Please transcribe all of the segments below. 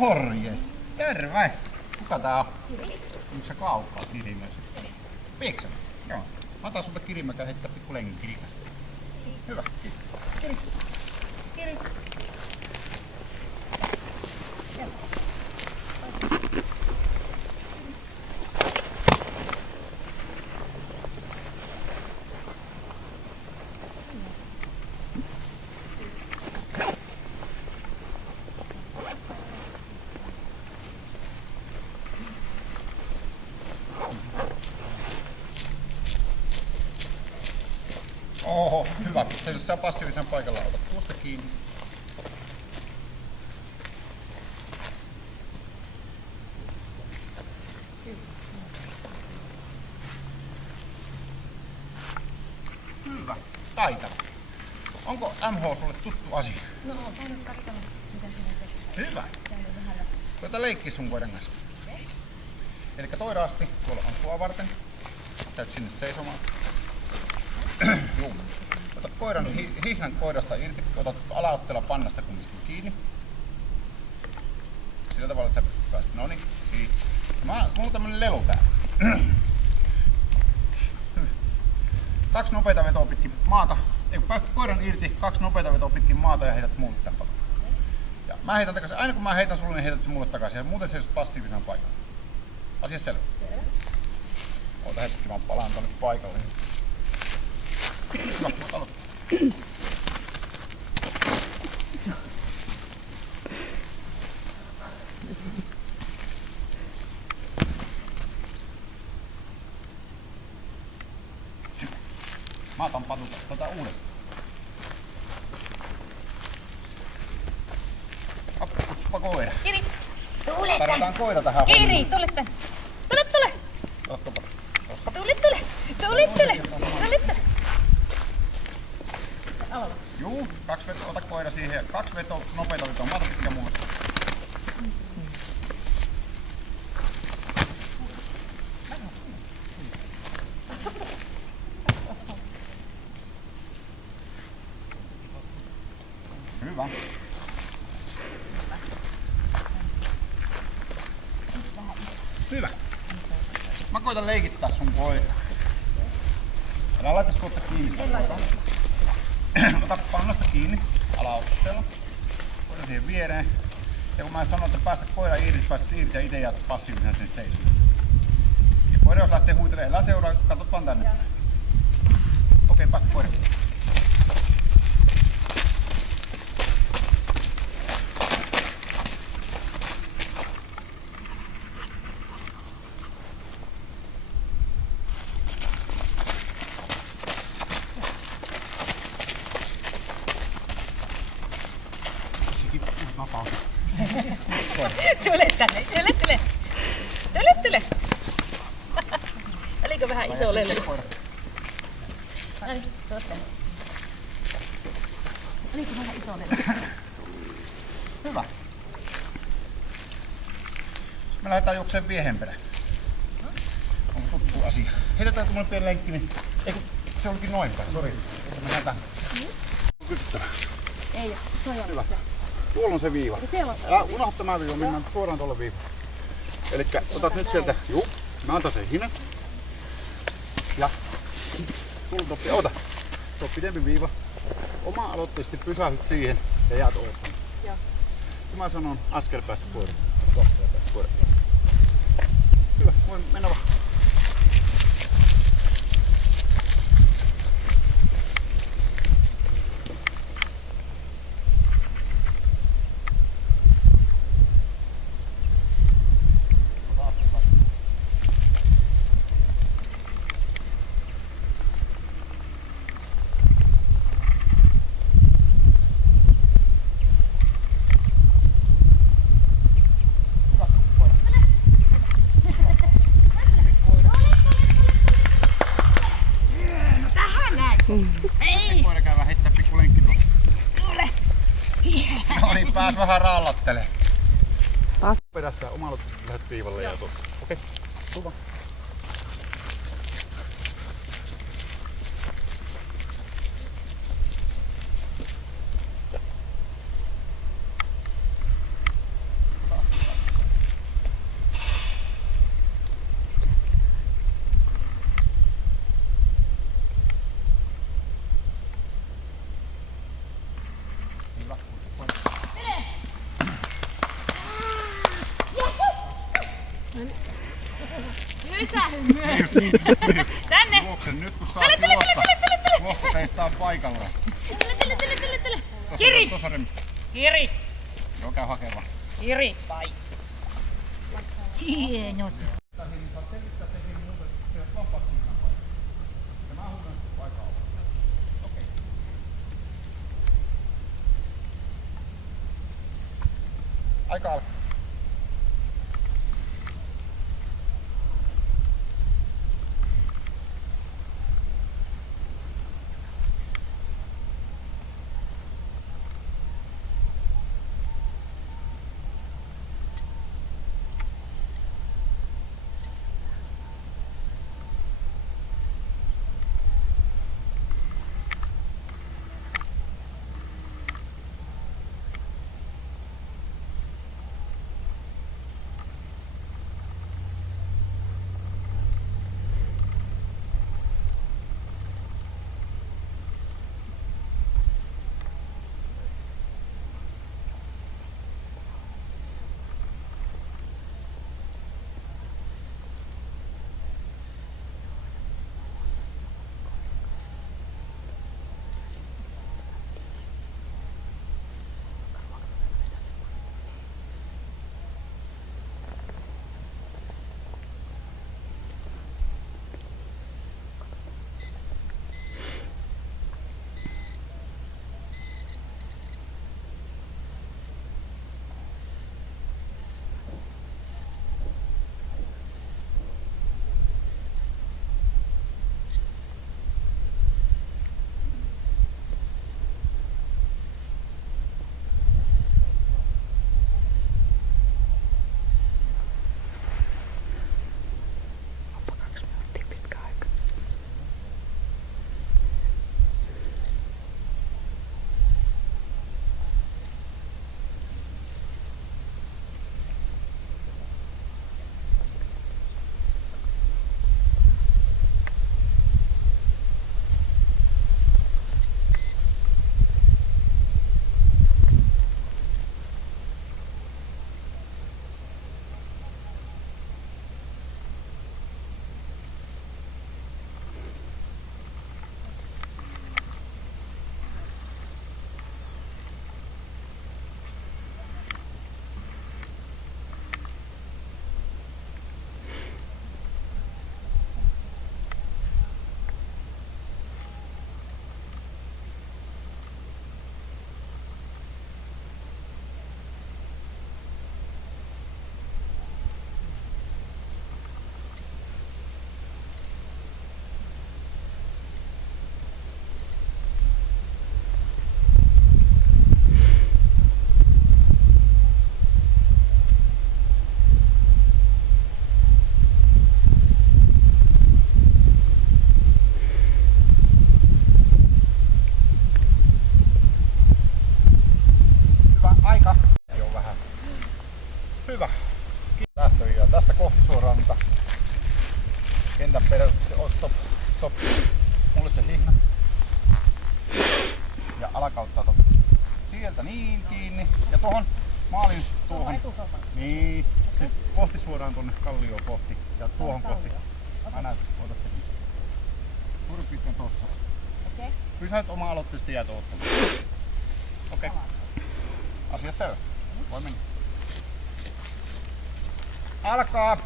Morjes! Terve! Kuka tää on? Onko se kaukaa Kirimässä? Piiksä? Joo. Mä otan sulta Kirimäkään heittää pikku lenkin Kirimässä. Hyvä. Kiri. Kiri. Oho, hyvä. Se on passiivisen paikalla. Ota tuosta kiinni. Hyvä. Taitava. Onko MH sulle tuttu asia? No, oon käynyt katsomassa, mitä sinä teet. Hyvä. Koita leikkiä sun koiran kanssa. Elikkä toida asti, tuolla on sua varten. Käyt sinne seisomaan. Juu. Ota koiran hihnan koidasta irti, otat alaotteella pannasta kumminkin kiinni. Sillä tavalla, että sä pystyt päästä. Noniin, kiinni. Mulla on tämmönen lelu täällä. 2 nopeita vetoa pitkin maata. Kun päästät koiran irti, 2 nopeita vetoa pitkin maata ja heität mulle tämän paton. Ja mä heitän takaisin. Aina kun mä heitän sulle, niin heität se mulle takaisin. Ja muuten se olisi passiivisena paikalla. Asia selvä. Oota hetki, mä palaan tonne paikalle. Hyvä, aloita. Mä otan patuta tätä uudelleen. Kutsupa koira. Kiri, tule tänne. Tarvitaan koira tähän Kiri, hommiin. tule tänne. Tule. Ottapa. Tossa. Tule. Aloita. Juu, 2 vetoa, ota koira siihen ja 2 vetoa, nopeita vetoa, maata pitkä mulle. Hyvä. Hyvä. Mä koitan leikittää sun koiraa. Älä laita suotta kiinni. Ota pannasta kiinni alaotteella. Koira siihen viereen. Ja kun mä sanon, että päästä koira irti, päästät irti ja itse jäät passiivisena sen seisomaan. Ja koira jos lähtee huitelemaan, älä seuraa, katsot vaan tänne. Okei, päästä koira. Tule tänne. Oliko vähän iso lelu? Ai, tuosta. Oliko vähän iso lelu? Hyvä. Sitten me lähdetään juokseen viehen perään. On tuttu asia. Heitetäänkö mulle pieni lenkki, niin... Ei kun se olikin noin päin, sori. Mennään tänne. Kysyttävää. Ei, se on Hyvä. Tuolla on se viiva. Älä unohda tämä viiva, mennään suoraan tuolle viivalle. Elikkä otat nyt sieltä, mä antan sen hinan. Ja tulla Toppi, ota. Se on pidempi viiva. Oma-aloitteisesti pysähyt siihen ja jäät odottamaan. Ja mä sanon askel päästä koiraan. Hyvä, voi mennä vaan. Ei! Koira käy vähän heittää pikku lenkki tuolla. Tule! No niin, pääs vähän rallattele. Taas perässä oma-aloitteisesti lähdet viivalle ja tuossa. Okei, tuu vaan. Lysähy myös. Tänne. Juoksen nyt kun saat juosta. Lohko seistaa paikalla. Tele. Kiri. Kiri. Joo, käy hakeva. Kiri. Vai. Hienot. Aika alkaa. Hyvä. Lähtö ja tästä kohti suoraan niitä kentän perässä. Stop. Mulle se hihna. Ja alakautta sieltä niin kiinni. Ja tuohon maalin tuohon. Niin. Siis kohti suoraan tuonne kallioon kohti. Ja tuohon kohti. Mä näytän, otatte niin. Suurin piirtein tossa. Okei. Pysäyt oma-aloitteisesti jäät oottamaan. Okei. Asia selvä. Voi mennä. Alkaa!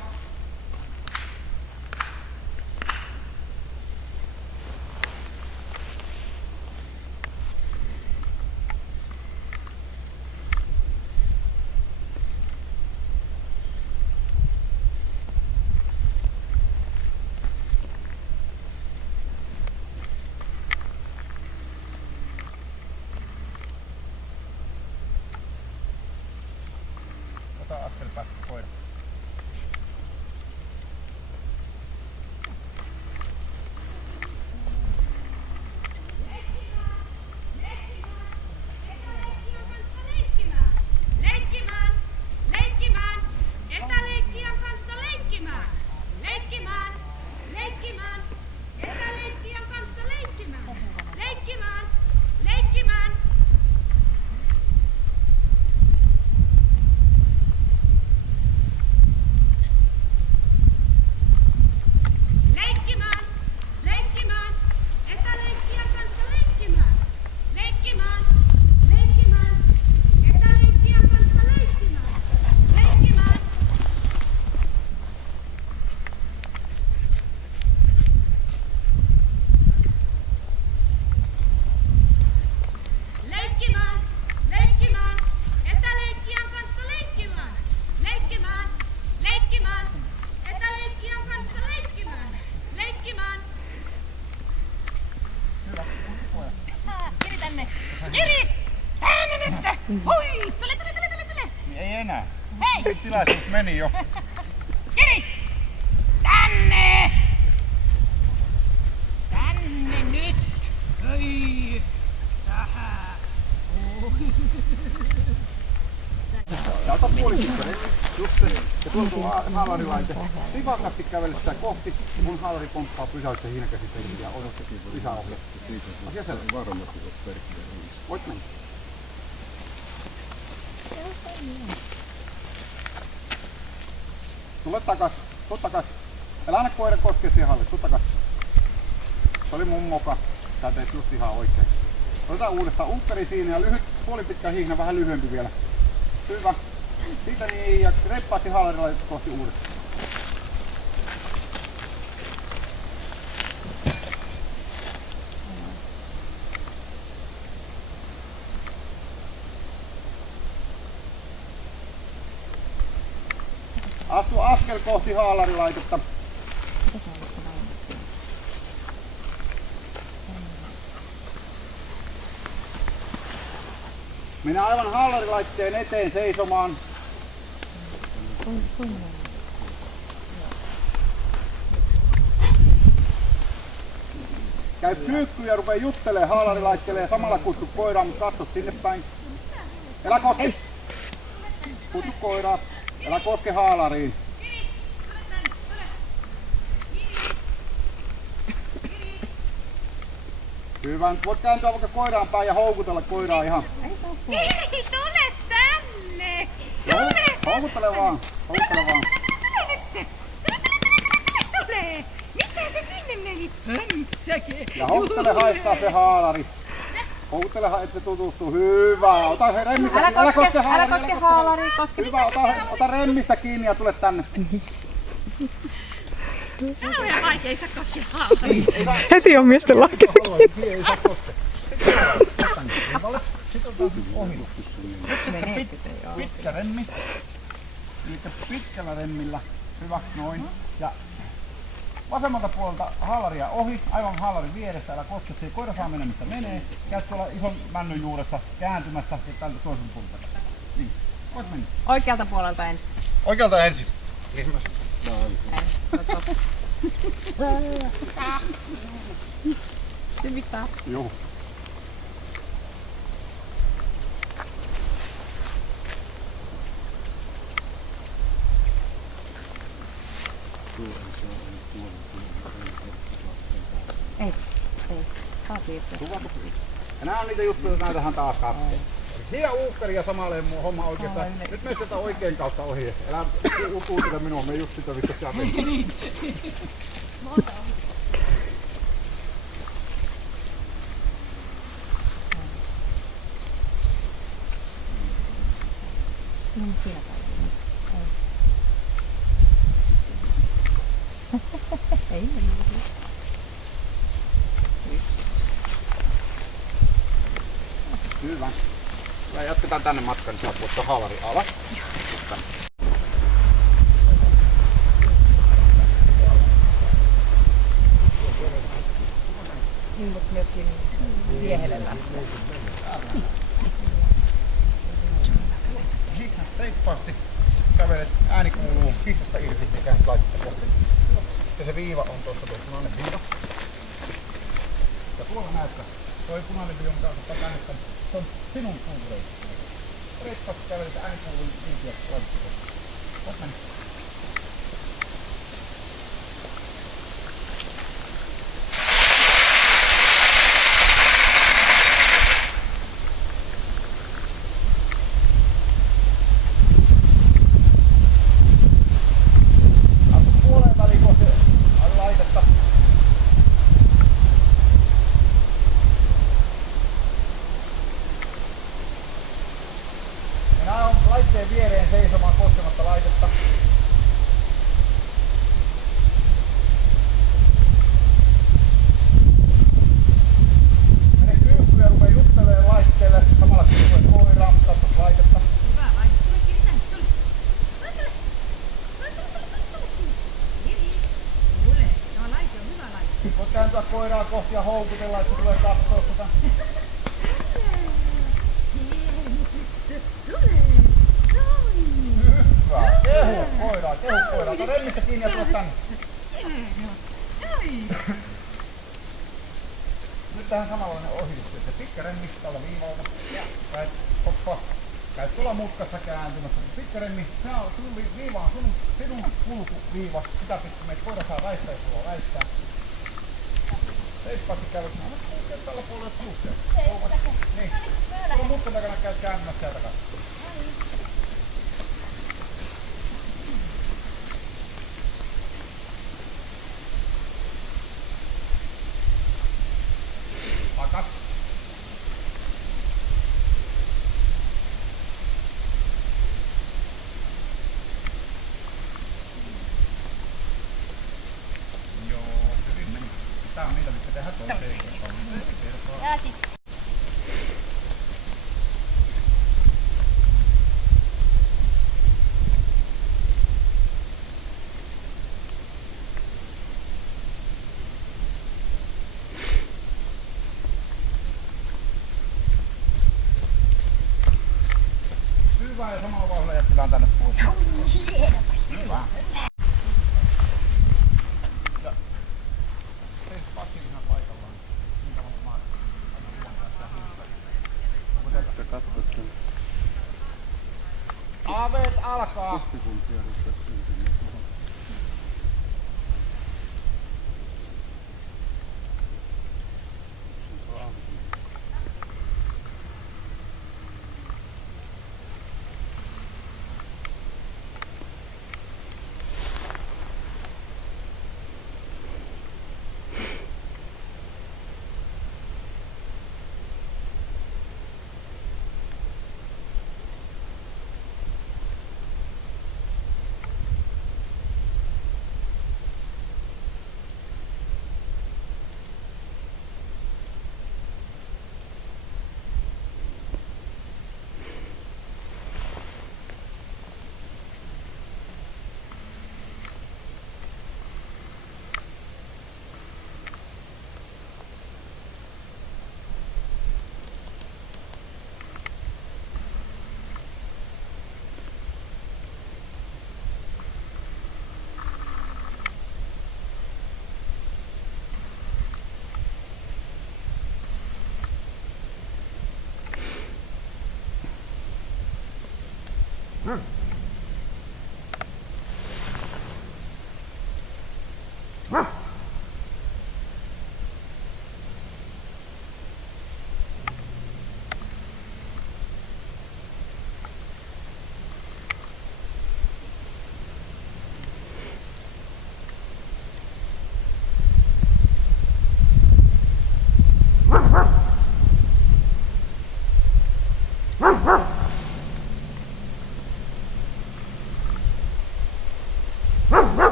Ota askel päästä koira. tilaisuus meni jo. Kiri! Tänne! Tänne nyt! Hei! Tähän! Ja ota puolisikkoinen. Just se. Ja tuolla tuo haalarilaite. Rivakasti kävele sitä kohti. Mun haalari pomppaa pysäyttää hiinakäsitteen ja odottaa lisäohjaa. Asia selvä. Varmasti olet perkkiä niistä. Voit mennä. Tule takas. Tuu takas. Älä anna koira koskea siihen halliin. Tuu takas. Se oli mun moka. Sä teet just ihan oikein. Otetaan uudestaan uukkari siinä ja lyhyt, puolipitkä hihna, vähän lyhyempi vielä. Hyvä. Siitä niin ja reippaasti haalarilaitetta kohti uudestaan. Astu askel kohti haalarilaitetta. Mene aivan haalarilaitteen eteen seisomaan. Käy kyykkyyn ja rupee juttelemaan haalarilaitteelle ja samalla kutsu koiraa, mutta katso sinne päin. Älä koske! Kutsu koiraa. Älä koske haalariin. Hyvä, nyt voit kääntyä vaikka koiraan päin ja houkutella koiraa ihan. Kiri, tule tänne! Houkuttele vaan, houkuttele vaan. Tule! Miten se sinne meni? Hömpsäke! Ja houkuttele haistaa se haalari. Houkuttele, että se tutustuu. Hyvä, ota se remmistä. Älä koske haalari. Hyvä, ota remmistä kiinni ja tule tänne. Tää on ihan vaikea, ei saa koskea haalariin. Heti on miesten lakkisi kiinni. Ei saa koskea. Sitten otetaan ohi. Sitten pitkä remmi. Eli pitkällä remmillä. Hyvä, noin. Ja vasemmalta puolelta haalaria ohi, aivan haalarin vieressä, älä koske siihen. Koira saa mennä missä menee. Käy tuolla ison männyn juuressa kääntymässä ja tältä toisen puolelta. Niin, voit mennä. Oikealta puolelta ensin. Oikealta ensin. Se mitään. Joo. Ei. Saa siirtyä. Ja nää on niitä juttuja, joita näitähän taas katsoo. Siinä uukkari ja samalle mun homma oikeastaan. Nyt me sitä oikein kautta ohi. Älä kuuntele minua, me just sitä vittu siellä mennään. No siellä ei mennä. Hyvä. Ja jatketaan tänne matkan, niin saat ottaa haalari alas. Niin, mutta myöskin viehelle lähtee. Hihnat seippaasti kävelet, ääni kuuluu hihnasta irti ja käännyt laitetta kohti. Ja se viiva on tuossa tuo punainen viiva. Ja tuolla näyttää, toi punainen viiva on kanssa käännettä, se on sinun kuureisi. Reippaasti kävelet, ääni kuuluu irti ja laitetta kohti. Voit mennä. Laitteen viereen seisomaan koskematta laitetta. Mene kyykkyyn ja rupee juttelemaan laitteelle. Samalla kun tulee koiraa, mutta katsos laitetta. Hyvä, vaikka tule Kiri tänne, tule. Kiri, tule. Tämä laite on hyvä laite. Voit kääntyä koiraa kohti ja houkutella, että se tulee kattoo sitä. Tule, noin. Hyvä. vai? Tehu koira. Ota remmistä kiinni ja tulla tänne. Nyt tähän samanlainen ohjustus. Ja pitkä remmi tällä viivalta. Käyt hoppa. Käyt tuolla mutkassa kääntymässä. Pitkä remmi. Sun viiva on sinun kulkuviiva. Sitä pitää meitä koira saa väistää, jos sulla väistää. Reippaasti käydät. Anna kulkea tällä puolella kulkea. Niin. Tuolla mutkan takana käyt kääntymässä sieltä kanssa. Takas. Joo, hyvin meni. Tää on niitä, mitkä tehdään toiseen kertaan. Ja sit. Hyvä ja samalla vauhdilla jättetään tänne pois. Hyvä. Ja se passi ihan paikallaan. Niin kauan kun mä annan luontaa sitä hiiltä. Sitten katsot sen Aaveet alkaa! kotikuntia rupes syntymään tuohon. Se on ampi.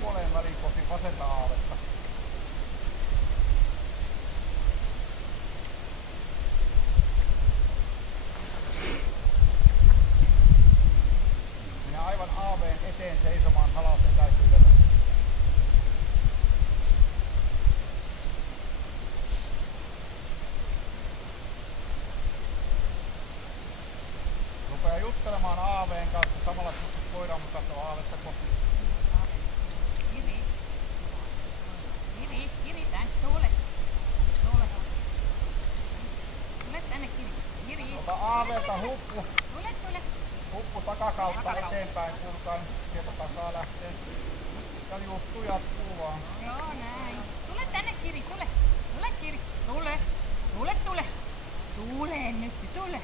Puoleen väliin kohti vasenta aavetta. Minä aivan aaveen eteen seisomaan halausetäisyydellä. Rupea juttelemaan aaveen kanssa samalla kun koiran mukaan aavetta kohti. Kiri, tän. Tule. Tule tänne, Kiri. Ota aaveelta huppu. Tule. Huppu takakautta eteenpäin kulkaen. Sieltä takaa lähtee. Ja juttu jatkuu vaan. Joo, näin. Tule tänne, Kiri, tule. Tule, Kiri. Tule nyt, tule.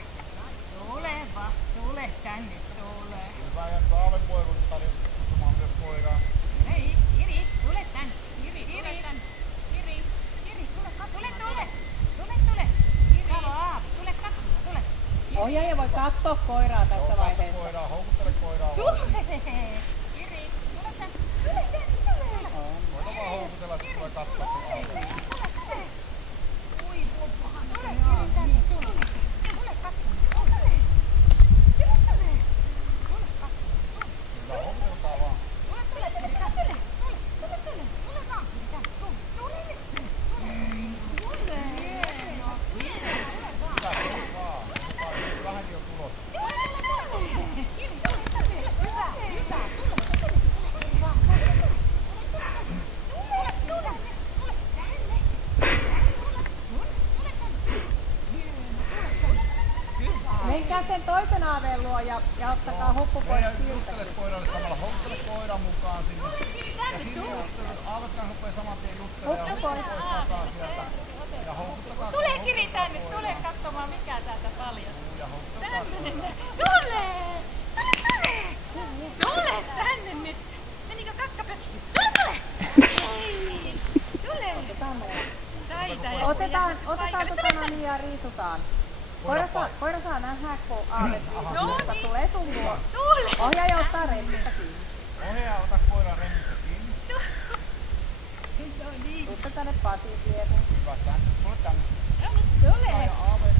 Tule vaan, tule tänne, tule. Hyvä ja aaven voi ruveta kutsumaan myös koiraa. Hei, Kiri, tule Ohjaaja voi katsoa koiraa tässä vaiheessa. Koiraa, houkuttele koiraa. Kiri, tule tänne. Tule. Koita vaan houkutella, että tulee katsoa sun alle. Ui, poppahan. Tule tänne. Tule katsomaan. Tule. Tule tänne. Tule katsomaan. Kyllä, houkutelkaa vaan. Tule. Tule vaan. Tule nyt. Tule. Vähänkin on tulos. Menkää sen toisen aaveen luo ja ottakaa huppu pois Meidän siltä. juttele koiralle samalla, houkuttele koiran mukaan sinne. Ja sinne aavetkaan rupeaa saman tien juttelemaan ja Huppu pois. poistakaa sieltä. Ja houkuttakaa. Tule Kiri tänne, tule katsomaan mikä täältä paljastuu. Ja houkuttakaa. Tule! Tule tänne nyt! Menikö kakkapöksy? Tule! Tule! Taita ja Otetaan niin ja riisutaan. Koira saa nähdä, kun aavet riisusta tulee sun luo. Tule! Ohjaaja ottaa remmistä kiinni. Ohjaa, ota koiran remmistä kiinni. Tuutta tänne Pasin viereen. Hyvä, tänne. Tule tänne. Tule! Ja aave.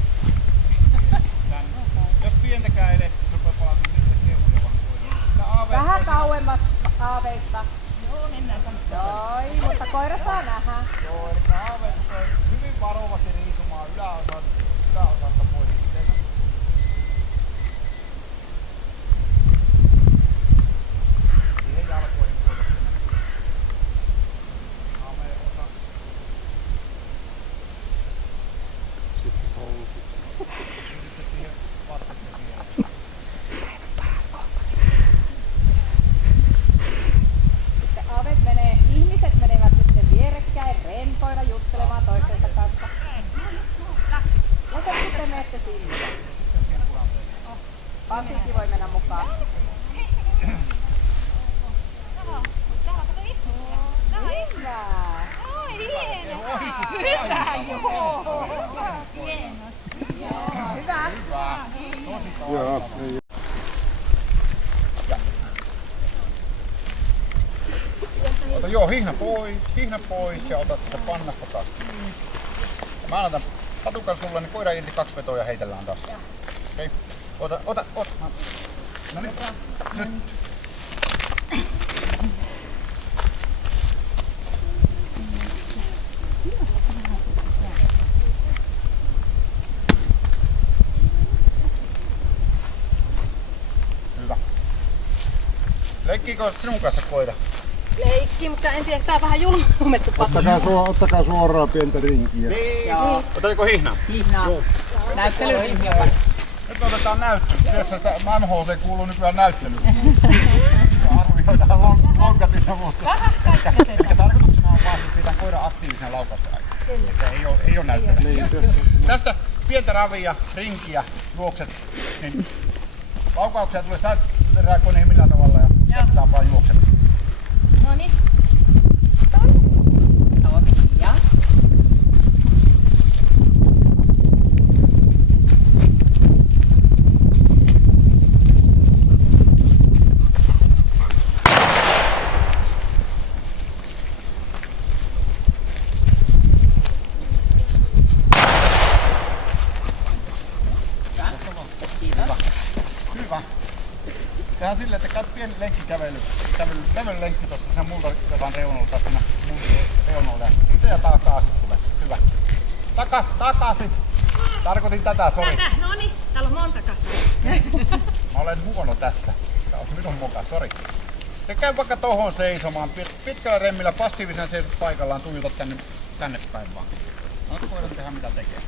Tänne. Jos pientäkään edettä, se voi palata sitten kehuja vaan koiraan. Vähän kauemmas aaveista. Joo, mennään tänne. Noi, mutta koira saa nähdä. Joo, eli aave tulee hyvin varovasti riisumaan yläosasta pois itseensä. Siihen jalkoihin kuitenkin. Aave osa. Sitten housut. Sitten siihen vatsatteen viereen. Sitten ihmiset menevät sitten vierekkäin rentoina juttelemaan toistensa kanssa. Ja te sitten menette sinne. Pasikin voi mennä mukaan. Hyvä. Hyvä, joo. Hyvä. Tosi Joo, ei. Ota hihna pois ja ota sitä pannasta taas kiinni. Ja mä annan patukan sulle, niin koira irti 2 vetoa ja heitellään taas. Okei. Ota. No niin. Nyt. Hyvä. Leikkiikö sinun kanssa koira? Leikki, mutta en tiedä, tää on vähän julmettu pakko. Ottakaa suoraan pientä rinkiä. Joo. Otatko hihnaa? Hihnaa. Näyttelylinjalla. Nyt otetaan näyttely. Tiedätkö, että MHC kuuluu nykyään näyttelyyn. Arvioidaan lonkat ynnä muuta. Mikä tarkoituksena on vaan, että pitää koiran aktiivisena laukausten aikana. Että ei oo näyttelyä. Niin, Tässä pientä ravia, rinkiä, juokset, niin laukauksia tulee sä reagoi niihin millään tavalla ja jätetään vaan juokset. Noniin. Ja. Hyvä. Tehdään silleen, että käyt pieni kävelylenkki tuossa sen multarevan reunalla tai siinä reunalla. Itse ja takaisin tulee. Hyvä. Takaisin. Tarkoitin tätä, sori. Noniin, täällä on monta kasaa. Mä olen huono tässä. Tää on minun moka, sori. Ja käy vaikka tohon seisomaan. Pitkällä remmillä passiivisena seisot paikallaan, tuijotat tänne päin vaan. Anna koiran tehdä mitä tekee.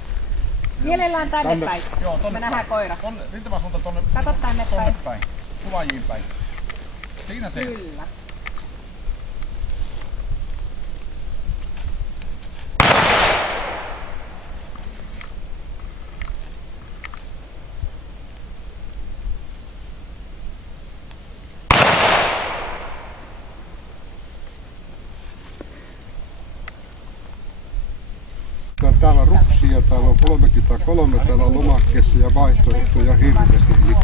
Mielellään tänne päin. Joo, tonne Me nähdään koira. Tonne, rintamasuunta tonne. Kato tänne päin. Päin. Kuvajiin päin. Siinä se. Kyllä. täällä ruksia, täällä on 33 täällä lomakkeessa ja vaihtoehtoja hirveästi, eli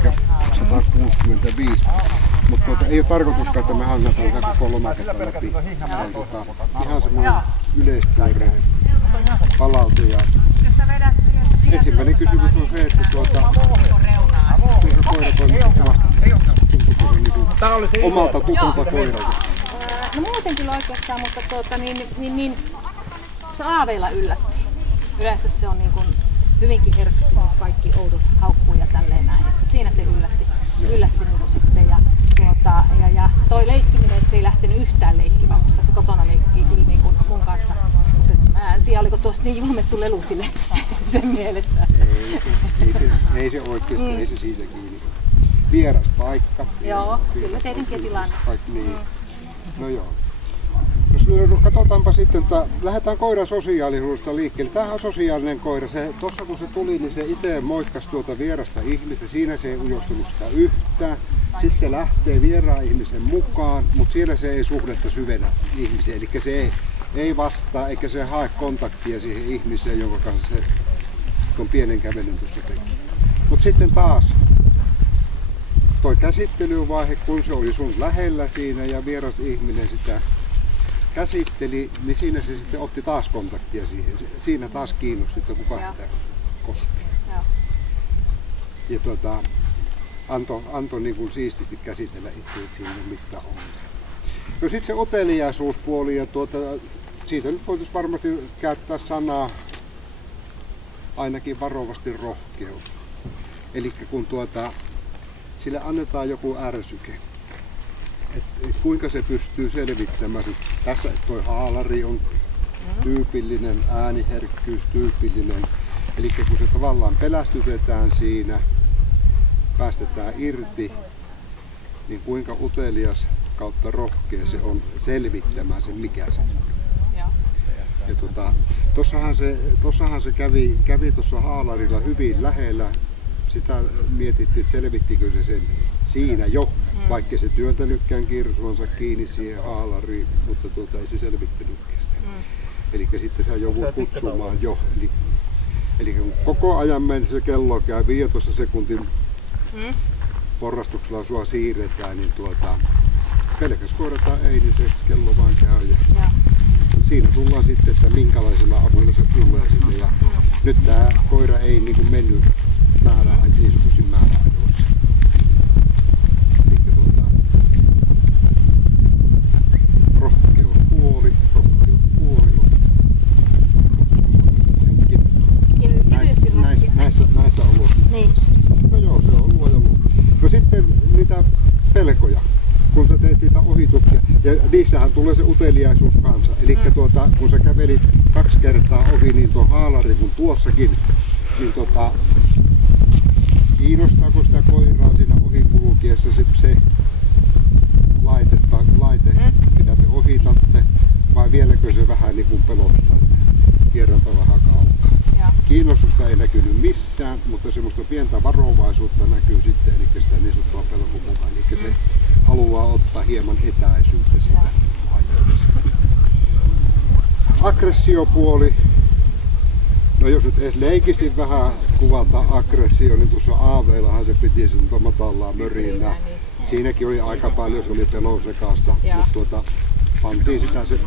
165. Mutta ei ole tarkoituskaan, että me hangataan tätä koko lomaketta läpi. Vaan ihan semmoinen yleispyöreä palaute. Ja ensimmäinen kysymys on se, että kuinka koira toimii omasta. Tuntuuko se niin omalta tutulta koiralta? No muuten kyllä oikeastaan, mutta saaveilla yllätti. Yleensä se on niin kuin hyvinkin herkkynyt kaikki oudot haukkuu ja tälleen näin. Siinä se yllätti niin kuin sitten. Ja toi leikkiminen, että se ei lähtenyt yhtään leikkimään, koska se kotona leikkii kyllä niin kuin mun kanssa. Mutta mä en tiedä, oliko tuosta niin juomettu lelu sille sen mielestä. Ei se oikeasti, ei se siitä kiinni. Vieras paikka. Joo, kyllä tietenkin tilanne. Niin. No joo. No, katsotaanpa sitten, että lähdetään koiran sosiaalisuudesta liikkeelle. Tämähän on sosiaalinen koira. Tuossa kun se tuli, niin se itse moikkasi tuota vierasta ihmistä. Siinä se ei ujostunut sitä yhtään. Sitten se lähtee vieraan ihmisen mukaan, mutta siellä se ei suhdetta syvennä ihmiseen. Eli se ei vastaa eikä se hae kontaktia siihen ihmiseen, jonka kanssa se tuon pienen kävelyn tuossa teki. Mutta sitten taas toi käsittelyvaihe, kun se oli sun lähellä siinä ja vieras ihminen sitä käsitteli, niin siinä se sitten otti taas kontaktia siihen. Siinä taas kiinnosti, että kuka sitä koskee. Ja antoi niin kuin siististi käsitellä itse, että siinä ei mitään on. No sitten se uteliaisuuspuoli, ja siitä nyt voitaisiin varmasti käyttää sanaa ainakin varovasti rohkeus. Eli kun sille annetaan joku ärsyke, että kuinka se pystyy selvittämään. Tässä tuo haalari on tyypillinen, ääniherkkyys tyypillinen. Eli kun se tavallaan pelästytetään siinä, päästetään irti, niin kuinka utelias kautta rohkea se on selvittämään sen, mikä se on. Ja tossahan se kävi tuossa haalarilla hyvin lähellä. Sitä mietittiin, että selvittikö se sen siinä jo, vaikka se työntänytkään kirsuansa kiinni siihen haalariin, mutta ei se selvittänytkään sitä. Eli sitten sä joudut kutsumaan jo. Eli kun koko ajan mennessä kello käy 15 sekuntin porrastuksella sua siirretään, niin pelkäs koirataan ei, niin se kello vaan käy. Ja siinä tullaan sitten, että minkälaisella avulla se tulee sinne. Ja nyt tää koira ei niin kuin mennyt niin sanotusti määräajoissa. Eli rohkeuspuoli on näissä oloissa. Niin. No joo, se on luoja luo. No sitten niitä pelkoja, kun sä teet niitä ohituksia. Ja niissähän tulee se uteliaisuus kanssa. Eli kun sä kävelit 2 kertaa ohi, niin tuo haalari kuin tuossakin, niin kiinnostaako sitä koiraa siinä ohikulkiessa se laite, mitä te ohitatte, vai vieläkö se vähän niin kuin pelottaa, että kierränpä vähän kaukaa. Kiinnostusta ei näkynyt missään, mutta semmoista pientä varovaisuutta näkyy sitten, eli sitä niin sanottua pelkomukaan, eli se haluaa ottaa hieman etäisyyttä siitä aiheesta. Aggressiopuoli. No jos nyt edes leikisti vähän kuvata aggressio, niin tuossa Aaveillahan se piti sen matalaa mörinää. Siinäkin oli aika paljon, se oli pelonsekaista, mutta pantiin sitä se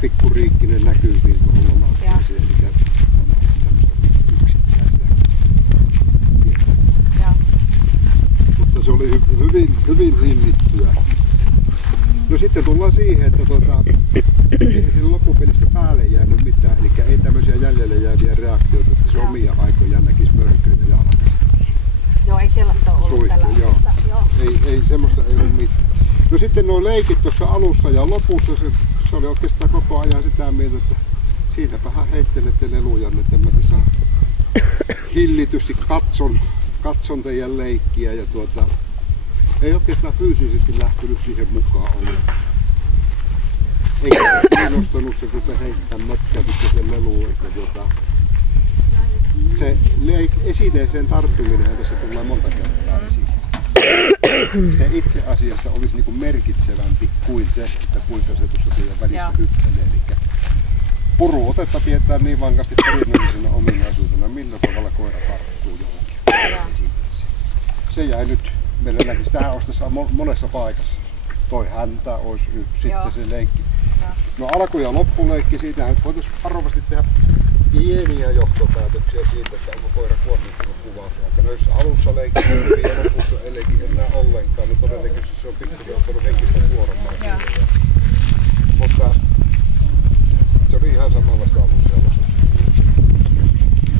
pikkuriikkinen näkyviin tuohon lomakkeeseen, eli tämmöistä yksittäistä. Mutta se oli hyvin hillittyä. No sitten tullaan siihen, että eihän siinä loppupelissä päälle jäänyt mitään, eli ei tämmöisiä jäljelle jääviä reaktioita, että se omia aikojaan näkisi mörköjä ja alaksia. Joo, ei sellaista ollut tällä joo. Ei semmoista ei ollut mitään. No sitten nuo leikit tuossa alussa ja lopussa, se oli oikeastaan koko ajan sitä mieltä, että siinäpähän heittelette lelujanne, että mä tässä hillitysti katson teidän leikkiä ja ei oikeastaan fyysisesti lähtenyt siihen mukaan ollut. Ei kiinnostanut se, kun te heittää mötkätytte sen leluun, eikä se esineeseen tarttuminen tässä tulee monta kertaa esiin. Se itse asiassa olisi niin kuin merkitsevämpi kuin se, että kuinka se tuossa teidän välissä hyppelee. Eli puruotetta pidetään niin vankasti perinnöllisenä ominaisuutena, millä tavalla koira tarttuu johonkin esineeseen. Se jäi nyt meillä tähän ostessa monessa paikassa. Toi häntä olisi yksi, sitten se leikki. No alku- ja loppuleikki, siitähän voitaisiin varovasti tehdä pieniä johtopäätöksiä siitä, että onko koira kuormittunut kuvausaika. Noissa alussa leikki ja lopussa ei leikki enää ollenkaan, niin todennäköisesti se on pikkuisen ottanut henkistä kuoromaan. Mutta se oli ihan samanlaista alussa ja lopussa.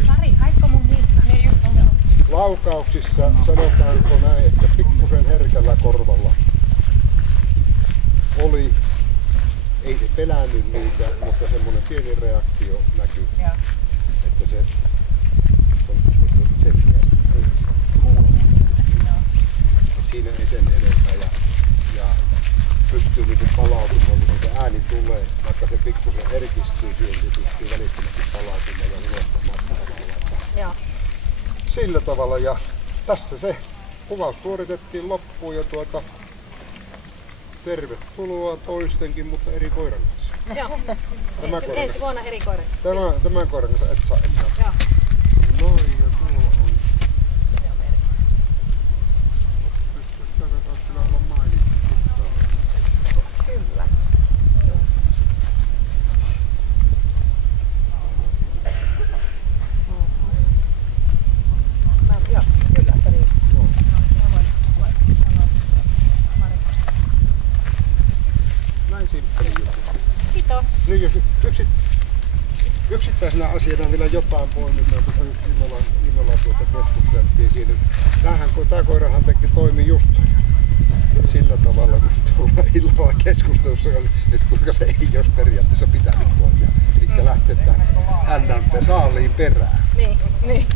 Sari, haitko mun hiihtä? Niin just on. Laukauksissa sanotaanko näin, että pikkusen herkällä korvalla oli, ei se pelännyt niitä, mutta semmoinen pieni reaktio näkyi, että se on selkeästi siinä ei sen enempää ja pystyy niinku palautumaan, kun se ääni tulee, vaikka se pikkusen herkistyy siihen, se pystyy välittömästi palautumaan ja ulostamaan tavallaan. Sillä tavalla ja tässä se kuvaus suoritettiin loppuun ja tervetuloa toistenkin, mutta eri koiran kanssa. Joo. Ensi vuonna eri koiran. Tämän koiran kanssa et saa enää. Joo. Noin ja tuolla on. Pitäisi kyllä olla mainittu. Kyllä. Joo, kyllä. Näin simppeli juttu. Kiitos. Nyt jos yksittäisenä asiana vielä jotain poimitaan, kun just illalla keskusteltiin siinä. Tämä koirahan toimi just sillä tavalla, kun tuolla illalla keskustelussa oli, että kuinka se ei olisi periaatteessa pitänyt toimia. Eli lähtetään hännän saaliin perään. Niin.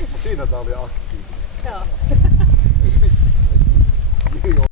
Mutta siinä tämä oli aktiivinen. Joo. Niin